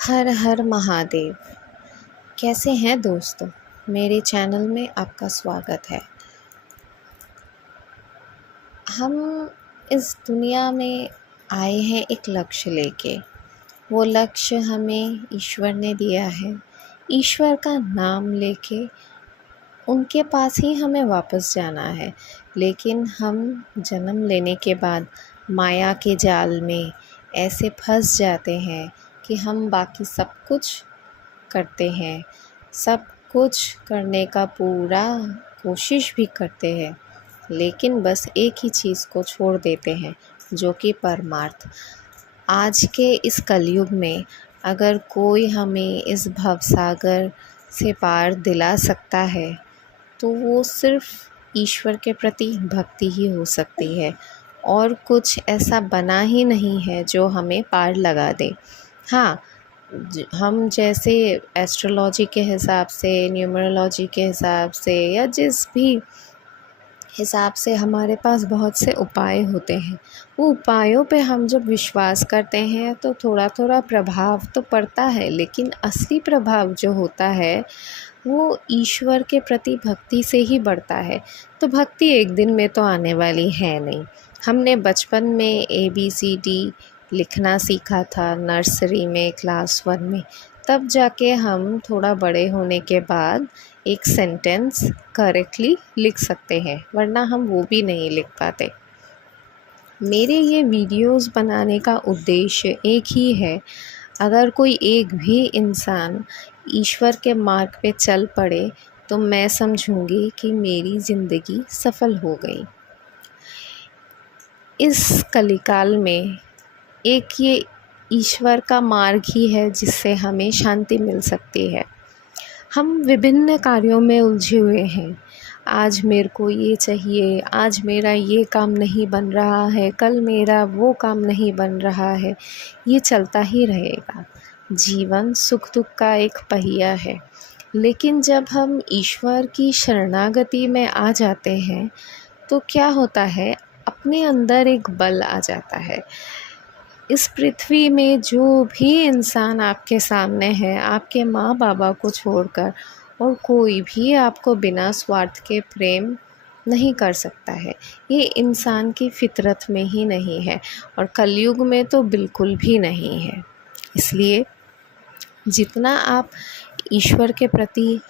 हर हर महादेव। कैसे हैं दोस्तों? मेरे चैनल में आपका स्वागत है। हम इस दुनिया में आए हैं एक लक्ष्य लेके। वो लक्ष्य हमें ईश्वर ने दिया है। ईश्वर का नाम लेके उनके पास ही हमें वापस जाना है। लेकिन हम जन्म लेने के बाद माया के जाल में ऐसे फंस जाते हैं कि हम बाकी सब कुछ करते हैं, सब कुछ करने का पूरा कोशिश भी करते हैं, लेकिन बस एक ही चीज़ को छोड़ देते हैं, जो कि परमार्थ। आज के इस कलयुग में अगर कोई हमें इस भवसागर से पार दिला सकता है तो वो सिर्फ ईश्वर के प्रति भक्ति ही हो सकती है, और कुछ ऐसा बना ही नहीं है जो हमें पार लगा दे। हाँ, हम जैसे एस्ट्रोलॉजी के हिसाब से, न्यूमरोलॉजी के हिसाब से, या जिस भी हिसाब से हमारे पास बहुत से उपाय होते हैं, वो उपायों पे हम जब विश्वास करते हैं तो थोड़ा थोड़ा प्रभाव तो पड़ता है, लेकिन असली प्रभाव जो होता है वो ईश्वर के प्रति भक्ति से ही बढ़ता है। तो भक्ति एक दिन में तो आने वाली है नहीं। हमने बचपन में ABCD लिखना सीखा था, नर्सरी में, क्लास 1 में। तब जाके हम थोड़ा बड़े होने के बाद एक सेंटेंस करेक्टली लिख सकते हैं, वरना हम वो भी नहीं लिख पाते। मेरे ये वीडियोस बनाने का उद्देश्य एक ही है, अगर कोई एक भी इंसान ईश्वर के मार्ग पे चल पड़े तो मैं समझूंगी कि मेरी ज़िंदगी सफल हो गई। इस कलिकाल में एक ये ईश्वर का मार्ग ही है जिससे हमें शांति मिल सकती है। हम विभिन्न कार्यों में उलझे हुए हैं। आज मेरे को ये चाहिए, आज मेरा ये काम नहीं बन रहा है, कल मेरा वो काम नहीं बन रहा है। ये चलता ही रहेगा। जीवन सुख दुख का एक पहिया है। लेकिन जब हम ईश्वर की शरणागति में आ जाते हैं तो क्या होता है, अपने अंदर एक बल आ जाता है। इस पृथ्वी में जो भी इंसान आपके सामने है, आपके माँ बाबा को छोड़कर और कोई भी आपको बिना स्वार्थ के प्रेम नहीं कर सकता है। ये इंसान की फितरत में ही नहीं है, और कलयुग में तो बिल्कुल भी नहीं है। इसलिए जितना आप ईश्वर के प्रति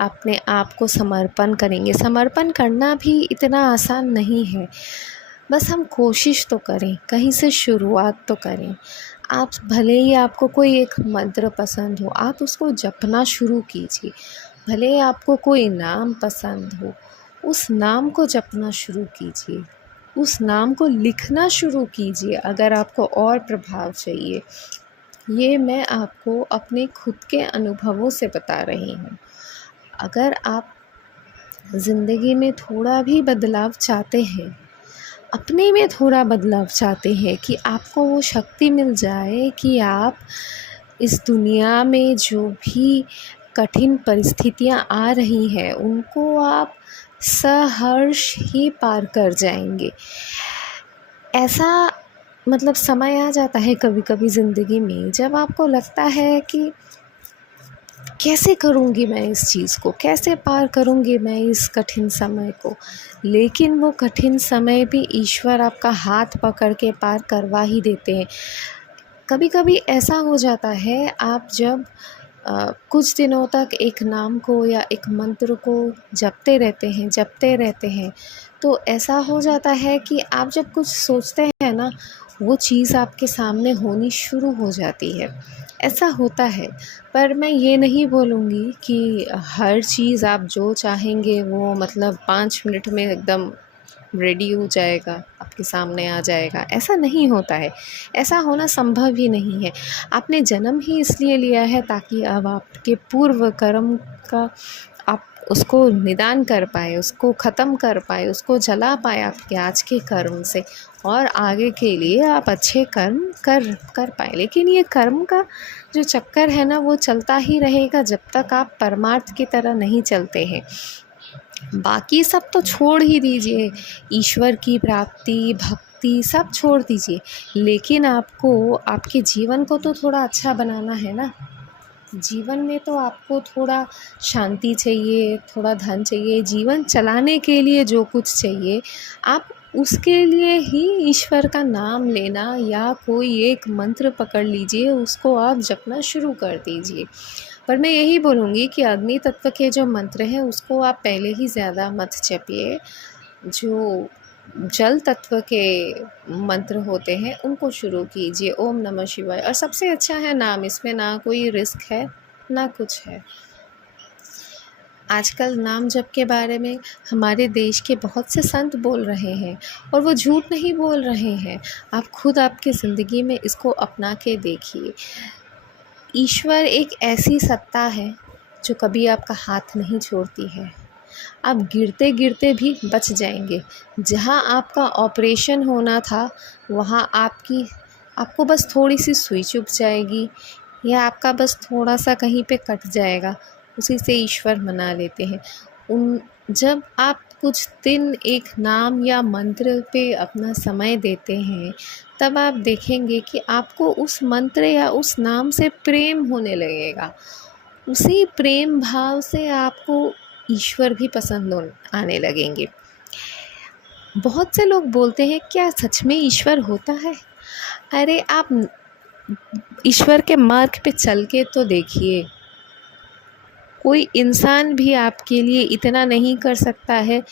अपने आप को समर्पण करेंगे, समर्पण करना भी इतना आसान नहीं है। बस हम कोशिश तो करें, कहीं से शुरुआत तो करें। आप भले ही आपको कोई एक मंत्र पसंद हो, आप उसको जपना शुरू कीजिए। भले ही आपको कोई नाम पसंद हो, उस नाम को जपना शुरू कीजिए, उस नाम को लिखना शुरू कीजिए अगर आपको और प्रभाव चाहिए। ये मैं आपको अपने खुद के अनुभवों से बता रही हूँ। अगर आप ज़िंदगी में थोड़ा भी बदलाव चाहते हैं, अपने में थोड़ा बदलाव चाहते हैं, कि आपको वो शक्ति मिल जाए कि आप इस दुनिया में जो भी कठिन परिस्थितियाँ आ रही हैं उनको आप सहर्ष ही पार कर जाएंगे। ऐसा मतलब समय आ जाता है कभी कभी ज़िंदगी में जब आपको लगता है कि कैसे करूँगी मैं इस चीज़ को, कैसे पार करूँगी मैं इस कठिन समय को। लेकिन वो कठिन समय भी ईश्वर आपका हाथ पकड़ के पार करवा ही देते हैं। कभी कभी ऐसा हो जाता है, आप जब कुछ दिनों तक एक नाम को या एक मंत्र को जपते रहते हैं तो ऐसा हो जाता है कि आप जब कुछ सोचते हैं ना, वो चीज़ आपके सामने होनी शुरू हो जाती है। ऐसा होता है, पर मैं ये नहीं बोलूँगी कि हर चीज़ आप जो चाहेंगे वो मतलब 5 मिनट में एकदम रेडी हो जाएगा, आपके सामने आ जाएगा। ऐसा नहीं होता है, ऐसा होना संभव ही नहीं है। आपने जन्म ही इसलिए लिया है ताकि अब आपके पूर्व कर्म का आप उसको निदान कर पाए, उसको ख़त्म कर पाए, उसको जला पाए आपके आज के कर्म से, और आगे के लिए आप अच्छे कर्म कर पाए। लेकिन ये कर्म का जो चक्कर है ना, वो चलता ही रहेगा जब तक आप परमार्थ की तरह नहीं चलते हैं। बाकी सब तो छोड़ ही दीजिए, ईश्वर की प्राप्ति, दोस्ती सब छोड़ दीजिए, लेकिन आपको आपके जीवन को तो थोड़ा अच्छा बनाना है ना। जीवन में तो आपको थोड़ा शांति चाहिए, थोड़ा धन चाहिए, जीवन चलाने के लिए जो कुछ चाहिए, आप उसके लिए ही ईश्वर का नाम लेना या कोई एक मंत्र पकड़ लीजिए, उसको आप जपना शुरू कर दीजिए। पर मैं यही बोलूँगी कि अग्नि तत्व के जो मंत्र हैं उसको आप पहले ही ज़्यादा मत जपिए। जो जल तत्व के मंत्र होते हैं उनको शुरू कीजिए। ओम नमः शिवाय। और सबसे अच्छा है नाम, इसमें ना कोई रिस्क है ना कुछ है। आजकल नाम जप के बारे में हमारे देश के बहुत से संत बोल रहे हैं और वो झूठ नहीं बोल रहे हैं। आप खुद आपकी ज़िंदगी में इसको अपना के देखिए। ईश्वर एक ऐसी सत्ता है जो कभी आपका हाथ नहीं छोड़ती है। आप गिरते गिरते भी बच जाएंगे। जहाँ आपका ऑपरेशन होना था वहाँ आपको बस थोड़ी सी सुई चुभ जाएगी या आपका बस थोड़ा सा कहीं पे कट जाएगा, उसी से ईश्वर मना लेते हैं। जब आप कुछ दिन एक नाम या मंत्र पे अपना समय देते हैं तब आप देखेंगे कि आपको उस मंत्र या उस नाम से प्रेम होने लगेगा। उसी प्रेम भाव से आपको ईश्वर भी पसंद आने लगेंगे। बहुत से लोग बोलते हैं क्या सच में ईश्वर होता है? अरे आप ईश्वर के मार्ग पे चल के तो देखिए। कोई इंसान भी आपके लिए इतना नहीं कर सकता है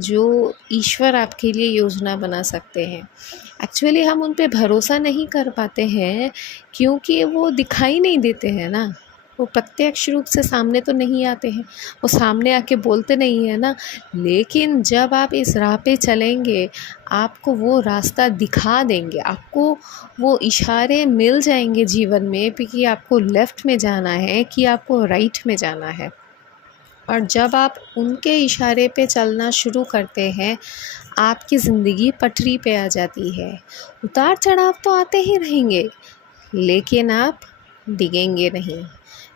जो ईश्वर आपके लिए योजना बना सकते हैं। एक्चुअली हम उन पे भरोसा नहीं कर पाते हैं क्योंकि वो दिखाई नहीं देते हैं ना। वो प्रत्यक्ष रूप से सामने तो नहीं आते हैं, वो सामने आके बोलते नहीं है ना। लेकिन जब आप इस राह पे चलेंगे आपको वो रास्ता दिखा देंगे, आपको वो इशारे मिल जाएंगे जीवन में कि आपको लेफ़्ट में जाना है कि आपको राइट में जाना है। और जब आप उनके इशारे पे चलना शुरू करते हैं आपकी ज़िंदगी पटरी पे आ जाती है। उतार चढ़ाव तो आते ही रहेंगे लेकिन आप डिगेंगे नहीं।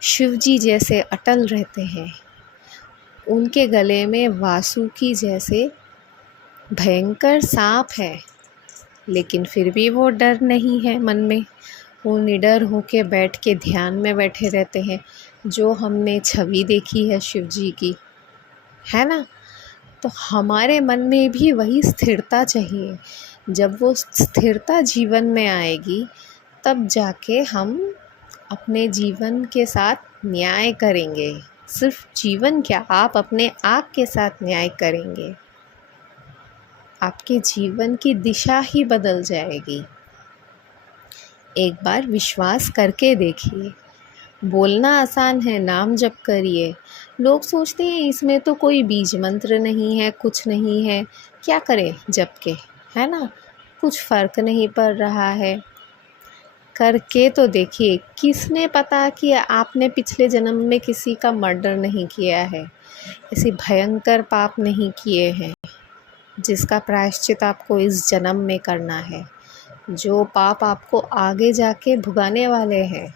शिवजी जैसे अटल रहते हैं, उनके गले में वासुकी जैसे भयंकर सांप है, लेकिन फिर भी वो डर नहीं है मन में। वो निडर होके बैठ के ध्यान में बैठे रहते हैं। जो हमने छवि देखी है शिव जी की, है ना, तो हमारे मन में भी वही स्थिरता चाहिए। जब वो स्थिरता जीवन में आएगी तब जाके हम अपने जीवन के साथ न्याय करेंगे। सिर्फ जीवन क्या, आप अपने आप के साथ न्याय करेंगे। आपके जीवन की दिशा ही बदल जाएगी। एक बार विश्वास करके देखिए। बोलना आसान है, नाम जप करिए। लोग सोचते हैं इसमें तो कोई बीज मंत्र नहीं है, कुछ नहीं है, क्या करें जप के, है ना, कुछ फ़र्क नहीं पड़ रहा है। करके तो देखिए। किसने पता कि आपने पिछले जन्म में किसी का मर्डर नहीं किया है, ऐसी भयंकर पाप नहीं किए हैं जिसका प्रायश्चित आपको इस जन्म में करना है, जो पाप आपको आगे जाके भुगाने वाले हैं।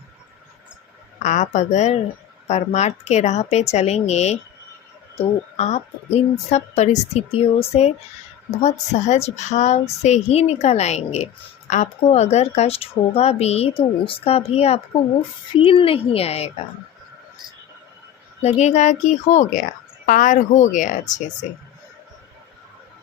आप अगर परमार्थ के राह पे चलेंगे तो आप इन सब परिस्थितियों से बहुत सहज भाव से ही निकल आएंगे। आपको अगर कष्ट होगा भी तो उसका भी आपको वो फील नहीं आएगा। लगेगा कि हो गया, पार हो गया अच्छे से।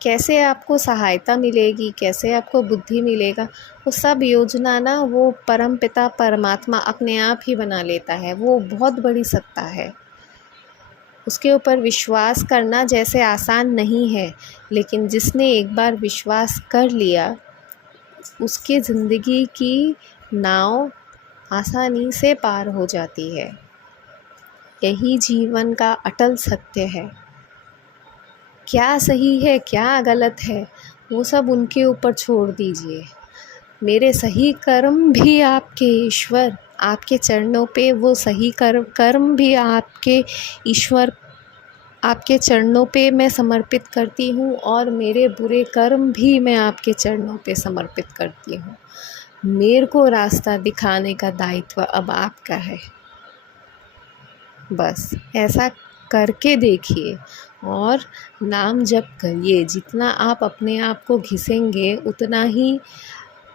कैसे आपको सहायता मिलेगी, कैसे आपको बुद्धि मिलेगा, वो सब योजना ना वो परमपिता परमात्मा अपने आप ही बना लेता है। वो बहुत बड़ी सत्ता है। उसके ऊपर विश्वास करना जैसे आसान नहीं है, लेकिन जिसने एक बार विश्वास कर लिया उसकी ज़िंदगी की नाव आसानी से पार हो जाती है। यही जीवन का अटल सत्य है। क्या सही है क्या गलत है वो सब उनके ऊपर छोड़ दीजिए। मेरे सही कर्म भी आपके ईश्वर, आपके चरणों पे वो सही कर्म भी आपके ईश्वर, आपके चरणों पे मैं समर्पित करती हूँ और मेरे बुरे कर्म भी मैं आपके चरणों पे समर्पित करती हूँ। मेरे को रास्ता दिखाने का दायित्व अब आपका है। बस ऐसा करके देखिए, और नाम जप करिए। जितना आप अपने आप को घिसेंगे उतना ही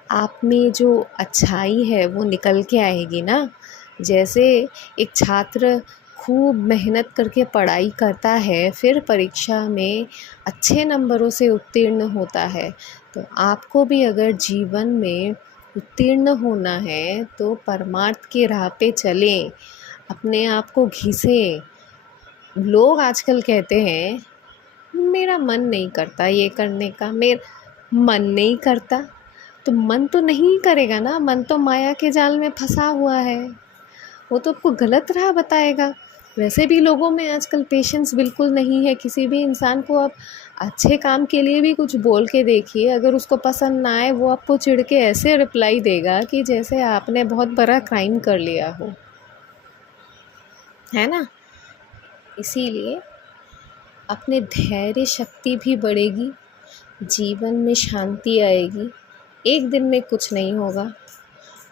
आप में जो अच्छाई है वो निकल के आएगी ना। जैसे एक छात्र खूब मेहनत करके पढ़ाई करता है, फिर परीक्षा में अच्छे नंबरों से उत्तीर्ण होता है, तो आपको भी अगर जीवन में उत्तीर्ण होना है तो परमार्थ की राह पे चलें, अपने आप को घिसें। लोग आजकल कहते हैं मेरा मन नहीं करता ये करने का, मेरा मन नहीं करता, तो मन तो नहीं करेगा ना, मन तो माया के जाल में फंसा हुआ है, वो तो आपको गलत राह बताएगा। वैसे भी लोगों में आजकल पेशेंस बिल्कुल नहीं है। किसी भी इंसान को आप अच्छे काम के लिए भी कुछ बोल के देखिए, अगर उसको पसंद ना आए वो आपको चिढ़ के ऐसे रिप्लाई देगा कि जैसे आपने बहुत बड़ा क्राइम कर लिया हो, है ना। इसीलिए अपने धैर्य शक्ति भी बढ़ेगी, जीवन में शांति आएगी। एक दिन में कुछ नहीं होगा,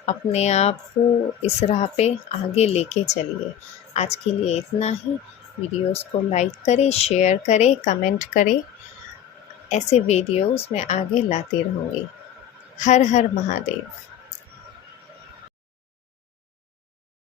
अपने आप को इस राह पे आगे लेके चलिए। आज के लिए इतना ही। वीडियोस को लाइक करें, शेयर करें, कमेंट करें। ऐसे वीडियोस मैं आगे लाते रहूँगी। हर हर महादेव।